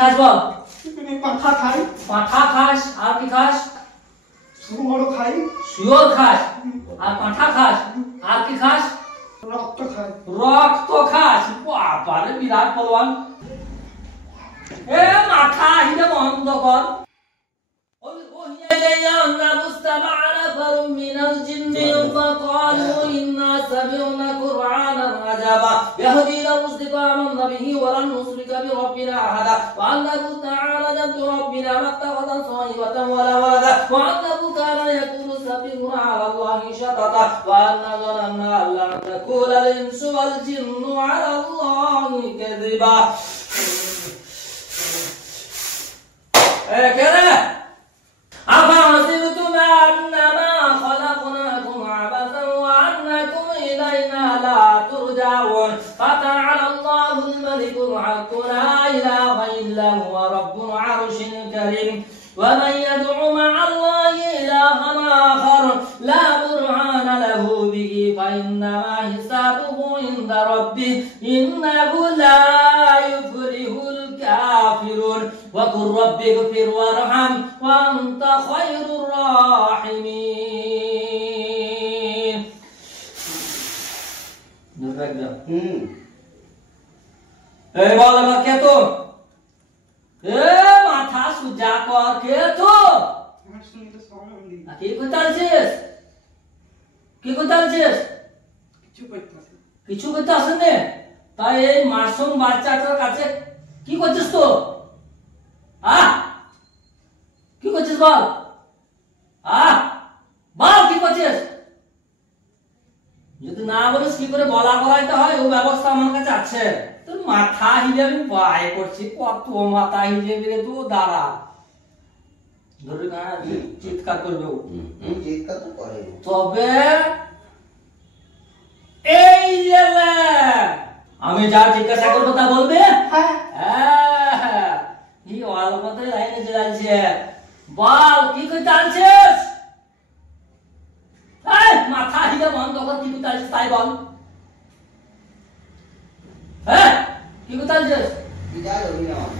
খাস বল? পাঠা খাই। পাঠা খাস, আর কি খাস? শুয়োর খাই। শুয়োর খাস, আর পাঠা খাস, আর কি খাস? রক্ত খাই। রক্ত খাস। বাবারে বিরাট পলওয়ান। এ মাথা হিলে বন্ধ কর। مستمع نفر من الجن فقالوا إنا سمعنا قرآنا عجبا يهدي إلى الرشد فآمنا به ولن نشرك بربنا أحدا وأنه تعالى جد ربنا ما اتخذ صاحبة ولا ولدا وأنه كان يقول سفيهنا على الله شططا وأنا ظننا أن لن تكون الإنس والجن على الله كذبا. كده أفحسبتم أنما خلقناكم عبثا وأنكم إلينا لا ترجعون فتعالى الله الملك الحق لا إله إلا هو رب العرش الكريم ومن يدع مع الله إلها آخر لا برهان له به فإنما حسابه عند ربه إنه لا يفلح الكافرون وقل رب اغفر وارحم وأنت خير الراحمين. এই বল এবার কে তো? এ মাথা সুজা কর, কে তো? কি করতেছিস? কি করতেছিস? কিছু করতে আসেন নে? তাই এই মাসুম বাচ্চাটার কাছে কি করছিস তো? কি করছিস বল? বল কি করছিস? যদি না বলিস কি করে বলা করাইতে হয় ও ব্যবস্থা আমার কাছে আছে। তোর মাথা হিলে আমি ভয় করছি, কত মাথা হিলে রে তো দাঁড়া ধরে না চিৎকার করবে ও। চিৎকার তো করে তবে এই আমি যা জিজ্ঞাসা করবো তা বলবে? হ্যাঁ কি অলপতে লাইনে চলে বল কি করতে আনছিস? মাথা হিলে বন্ধ কর, কি করতে আনছিস তাই বল। হ্যাঁ কি করতে আনছিস?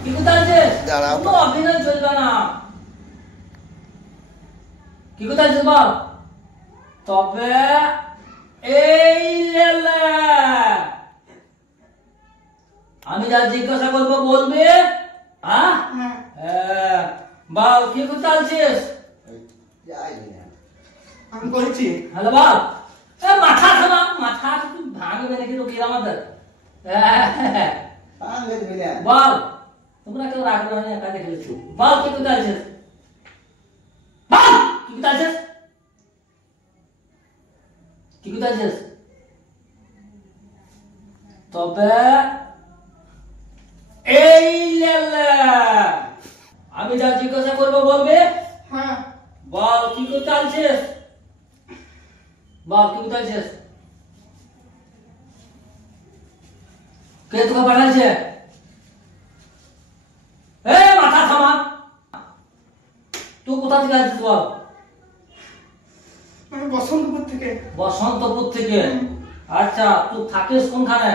কি করতে আনছিস? কোনো অভিনয় চলবে না। কি করতে আনছিস বল? তবে এই আমি যা জিজ্ঞাসা করবো বলবে? বল কি করতে আনছিস? আমি বলছি হ্যালো বল। মাথা থামা, মাথা তুই ভাঙবে নাকি তো গেলাম আমাদের। বল তোমরা কেউ রাখবে না, কাজে খেলেছো। বল কি করতে আনছিস? বল কি করতে আনছিস? কি করতে আনছিস? তবে এই আমি যা জিজ্ঞাসা করবো বলবে? হ্যাঁ। বল কি করতে আনছিস? বল কি করতে আনছিস? কে তোকে পাঠাচ্ছে? মাথা থামা, তুই কোথা থেকে আসছিস বল? আমি বসন্তপুর থেকে। বসন্তপুর থেকে? আচ্ছা তুই থাকিস কোনখানে?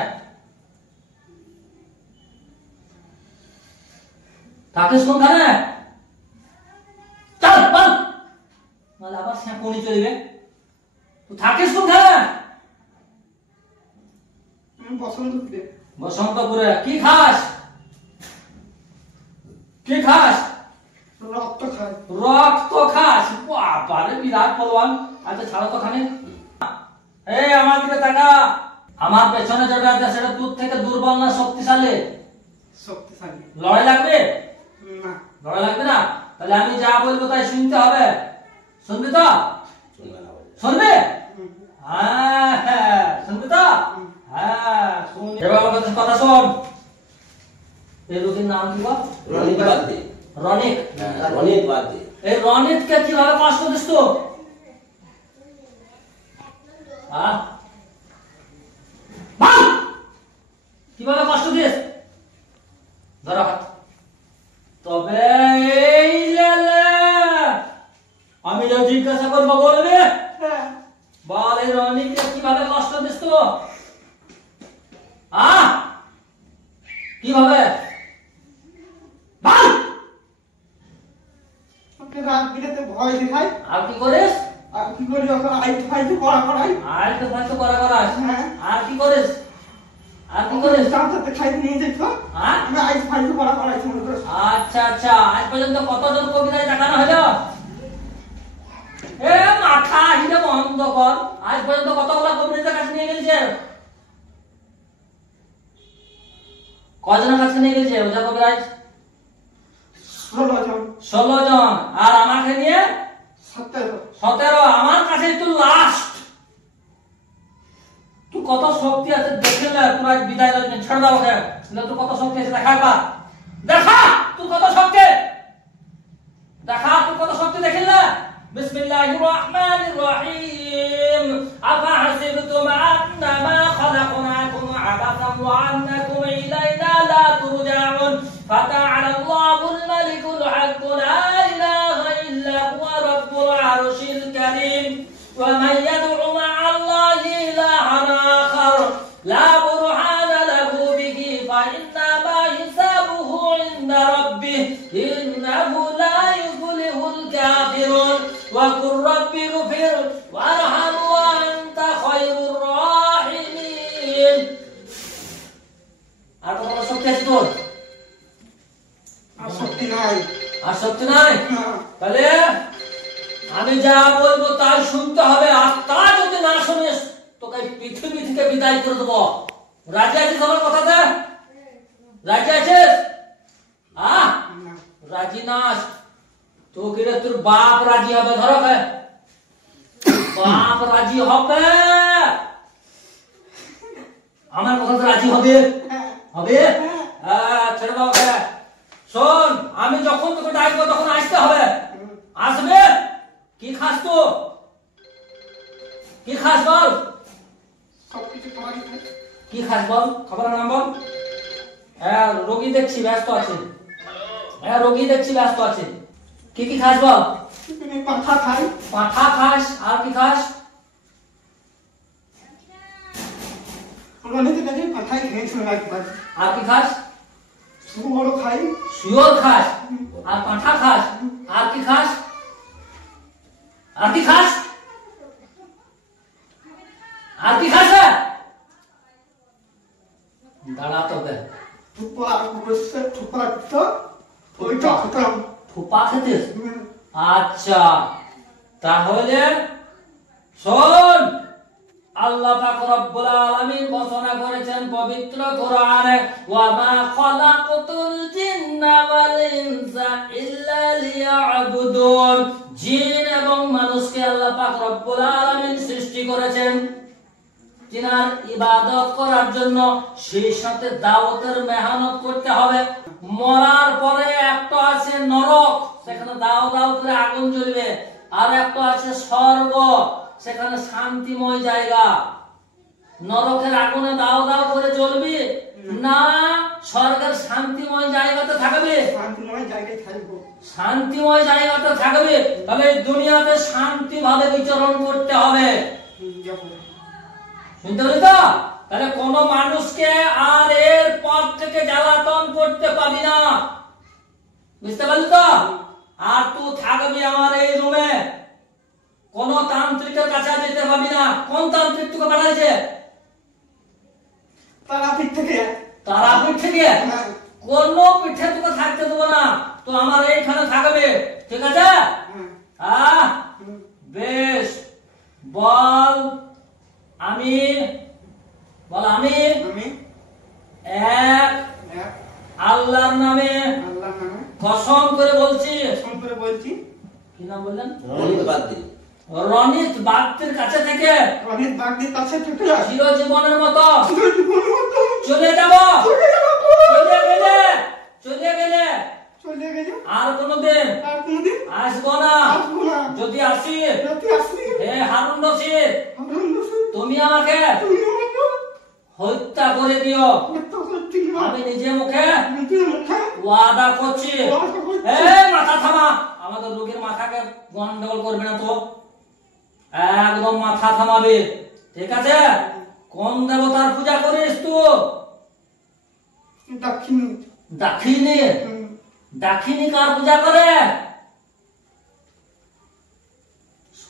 থাকিস কোনখানে? চল বল, নাহলে আবার স্যাঁকুনি চলবে। তুই থাকিস কোনখানে? বসন্তপুরে। বসন্তপুরে। কি খাস? কি খাস? রক্ত খাই। রক্ত খাস। বাবারে বিরাট পলওয়ান। আচ্ছা ছাড়ো তো খানে। এই আমার দিকে তাকা। আমার পেছনে যেটা আছে সেটা তোর থেকে দুর্বল না শক্তিশালী? শক্তিশালী। লড়াই লাগবে না। লড়াই লাগবে না? তাহলে আমি যা বলবো তাই শুনতে হবে। শুনবি তো? শুনবে? হ্যাঁ শুনবি তো? হ্যাঁ শুন। এবার আমার কাছে কথা শোন। এই রোগীর নাম কি বল? রনিত বাগদি। রনিত? রনিত বাগদি। এই রনিতকে কিভাবে কষ্ট দিস তো? কিভাবে কষ্ট দিস? ধরো হাত। তবে এই আমি যা জিজ্ঞাসা করবো বলবে? বল এই রনিতকে কিভাবে কষ্ট দিস তো? কিভাবে ফালতু পড়া করাই। আলতু ফালতু করা করাস। হ্যাঁ। আর কি করিস? আর কি করিস? তার সাথে খাইতে নিয়ে যেত। হ্যাঁ? আমি আলতু ফালতু পড়া করাইছি মনে করো। আচ্ছা আচ্ছা, আজ পর্যন্ত কতজন কবিরাজ দেখানো হলো? এ মাথা হিরে বন্ধ কর। আজ পর্যন্ত কতগুলা কবিরাজের কাছে নিয়ে গেছে? কজনের কাছে নিয়ে গেছে ওঝা কবিরাজ? 16 জন। 16 জন। আর আমাকে নিয়ে 17। 17। আমার কাছে তুই লাস্ট। তুই কত শক্তি আছে দেখে না, তোর আজ বিদায় দিন, ছেড়ে দাও ওকে। তুই কত শক্তি আছে দেখা একবার। দেখা তুই কত শক্তি, দেখা তুই কত শক্তি দেখে না। বিসমিল্লাহির রহমানির রহিম। আফা হাসিবতুম আন্নামা খালাকনাকুম আবাসান ওয়া আন্নাকুম ইলাইনা লা তুরজাউন। ফাতাআলা আল্লাহুল মালিকুল হক লা ইলাহা ইল্লা হুয়া রাব্বুল আরশিল কারীম। ওয়া মান ইয়াদউ মা'আল্লাহি ইলাহান আখার লা বুরহানা লাহু বিহি ফাইন্নামা হিসাবুহু ইনদা রাব্বিহি ইন্নাহু লা ইফলিহুল কাফিরুন। ওয়া কুর রাব্বি গফির ওয়ারহাম ওয়া আনতা খায়রুর রাহিমিন। আর কত শক্তি আছে তোর? আর শক্তি নাই। আর শক্তি নাই? হ্যাঁ। তাহলে আমি যা বলবো তাই শুনতে হবে, আর তা যদি না শুনিস তোকে পৃথিবী থেকে বিদায় করে দেবো। রাজি আছিস আমার কথাতে? রাজি আছিস? হ্যাঁ? না। রাজি নাস তো কিরে তোর বাপ রাজি হবে? ধরো কে বাপ রাজি হবে? আমার কথাতে রাজি হবে? হ্যাঁ। হবে? হ্যাঁ, ছেড়ে দাও কে। শোন, আমি যখন তোকে ডাকবো তখন আসতে হবে। আসবে? কি খাস তো? কি খাস বল? সবকিছু খাওয়াই খাই। কি খাস বল? খাবারের নাম বল। হ্যাঁ, রোগী দেখছি ব্যস্ত আছে। হ্যাঁ, রোগী দেখছি ব্যস্ত আছে। কি কি খাস বল? আমি পাঠা খাই। পাঠা খাস, আর কি খাস? অনেক কাছে পাঠাই খেয়েছিল একবার। আর কি খাস? শুয়োরও খাই। শুয়োর খাস, আর পাঠা খাস, আর কি খাস? আর কি খাস? আর কি খাস? দাঁড়া তবে। থুপা বসে থুপা তো ওইটা খেতাম। ফুপা খেতিস? আচ্ছা, তাহলে শোন, আল্লাহ পাক রব্বুল আলামিন ঘোষণা করেছেন পবিত্র কোরআনে, ওয়া মা খালাকতুল জিন্না ওয়াল ইনসা ইল্লা লিয়াবুদুন। জিন এবং মানুষকে আল্লাহ পাক রব্বুল আলামিন সৃষ্টি করেছেন তিনার ইবাদত করার জন্য। সেই সাথে দাওয়াতের মেহনত করতে হবে। মরার পরে একটা আছে নরক, সেখানে দাও দাও করে আগুন জ্বলবে। আর একটা আছে স্বর্গ, সেখানে শান্তিময় জায়গা। নরকের আগুনে দাও দাও করে জ্বলবি না, স্বর্গের শান্তিময় জায়গাতে থাকবে। শান্তিময় জায়গায় থাকবো। শান্তিময় জায়গাতে থাকবে। তবে দুনিয়াতে শান্তি ভাবে বিচরণ করতে হবে। শুনতে পেলি তো? তাহলে কোন মানুষকে আর এর পর থেকে জ্বালাতন করতে পাবি না। বুঝতে পারলি তো? আর তুই থাকবি আমার এই রুমে, কোন তান্ত্রিকের কাছে যেতে পাবি না। কোন তান্ত্রিক তোকে পাঠাইছে? তারাপীঠ থেকে। তারাপীঠ থেকে? হ্যাঁ। কোন পিঠে তোকে থাকতে দেবো না, তো আমার এইখানে থাকবে। ঠিক আছে? হ্যাঁ, বেশ। বল আমি, বল আমি আমি এক এক আল্লাহর নামে আল্লাহর নামে কসম করে বলছি। কসম করে বলছি। কি নাম বললেন? রনিত বাগদি। রনিত বাগদির কাছে থেকে রনিত বাগদির কাছে থেকে চিরজীবনের মতো জীবনের মতো চলে যাব। চলে যাবো। চলে গেলে, চলে গেলে চলে গেলে আর কোনদিন আর কোনদিন আসবো না। আসবো না। যদি আসি, রাতে আসি হে হারুন রশিদ, তুমি আমাকে তুমি আমাকে হত্যা করে দিও। হত্যা করতে না। আমি নিজে মুখে নিজের মুখে ওয়াদা করছি। ওয়াদা করছি। এই মাথা থামা, আমাদের লোকের মাথাকে গন্ডগোল করবে না তো। একদম মাথা থামাবে, ঠিক আছে? কোন দেবতার পূজা করিস তুই? দাক্ষিণী। দাক্ষিণী? দাক্ষিণী কার পূজা করে?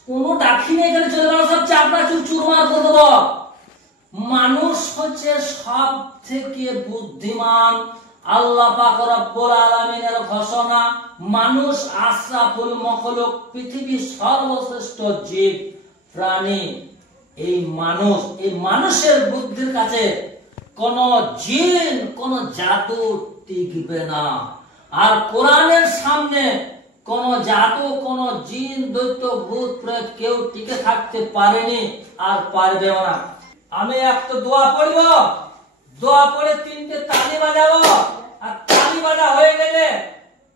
কোনো ডাকিনি এখানে চলে গেল, সব চাপড়া চুরমার করে দেবো। মানুষ হচ্ছে সব থেকে বুদ্ধিমান। আল্লাহ পাক রব্বুল আলামিনের ঘোষণা, মানুষ আশরাফুল মখলুক, পৃথিবীর সর্বশ্রেষ্ঠ জীব প্রাণী এই মানুষ। এই মানুষের বুদ্ধির কাছে কোন জিন, কোন জাদু টিকবে না। আর কোরআনের সামনে কোন জাদু, কোন জিন, দৈত্য, ভূত, প্রেত কেউ টিকে থাকতে পারেনি আর পারবেও না। আমি একটা দোয়া পড়ব, দোয়া পড়ে 3টে তালি বাজাবো, আর তালি বাজা হয়ে গেলে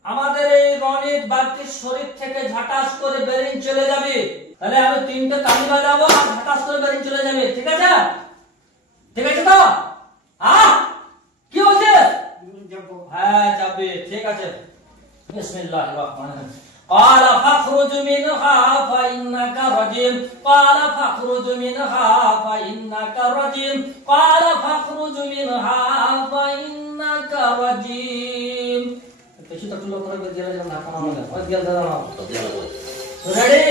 আমাদের এই রনিত বাগচির শরীর থেকে ঝাটাস করে বেরিয়ে চলে যাবে। তাহলে আমি 3টে তালি বাজাবো আর ঝাটাস করে বেরিয়ে চলে যাবে, ঠিক আছে? ঠিক আছে তো? কি হচ্ছে? হ্যাঁ যাবে, ঠিক আছে। বিসমিল্লাহির রহমানির রহিম। قال فاخرج منها فإنك رجيم قال فاخرج منها فإنك رجيم قال فاخرج منها فإنك رجيم। কিছু তো লোক করে গেলে না কাম হবে, ওই গেল দাঁড়াও। রেডি?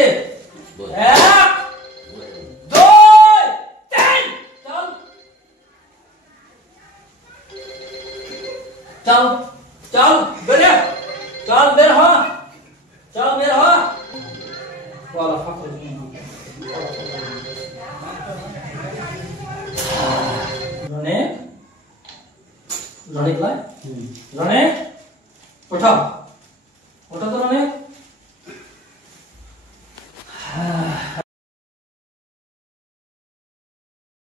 1 2 3 চল চল চল বেরে, চল বের হ, চল বের হ। ওয়ালা ফাকর রনে রনে ক্লাই রনে ওঠা।